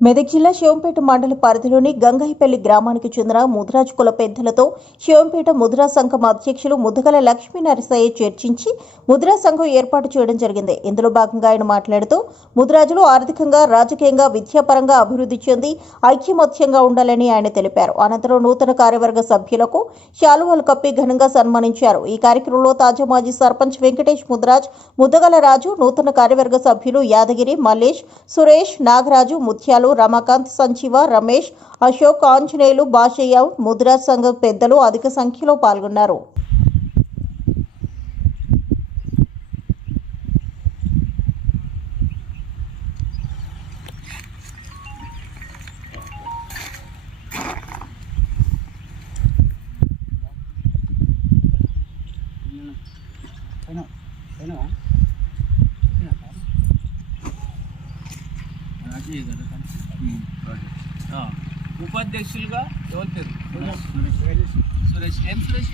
మెదక్ జిల్లా శివంపేట మండల పరిధిలోని గంగాయిపల్లి గ్రామానికి చెందిన ముదిరాజు కుల పెద్దలతో శివంపేట ముదిరా సంఘం అధ్యక్షులు ముద్దగల లక్ష్మీ నరసయ్య చర్చించి ముదిరా సంఘం ఏర్పాటు చేయడం జరిగింది. ఇందులో భాగంగా ఆయన మాట్లాడుతూ ముదిరాజులు ఆర్థికంగా, రాజకీయంగా, విద్యాపరంగా అభివృద్ధి చెంది ఐక్యమత్యంగా ఉండాలని ఆయన తెలిపారు. అనంతరం నూతన కార్యవర్గ సభ్యులకు శాలువాలు కప్పి ఘనంగా సన్మానించారు. ఈ కార్యక్రమంలో తాజా మాజీ సర్పంచ్ వెంకటేష్ ముదిరాజ్, ముద్దగల రాజు, నూతన కార్యవర్గ సభ్యులు యాదగిరి, మల్లేష్, సురేష్, నాగరాజు, ముత్యాలు, రమాకాంత్, సంజీవ, రమేష్, అశోక్, ఆంజనేయులు, బాషయ్య, ముదిరాజ్ సంఘం పెద్దలు అధిక సంఖ్యలో పాల్గొన్నారు. ఉపాధ్యక్షులుగా ఎవరు పేరు? సురేష్. ఏం సురేష్?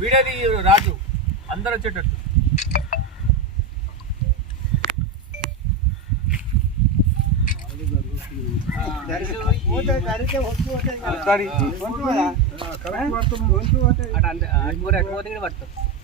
వీడేది రాజు అందరూ వచ్చేటట్టు. పడుతుంది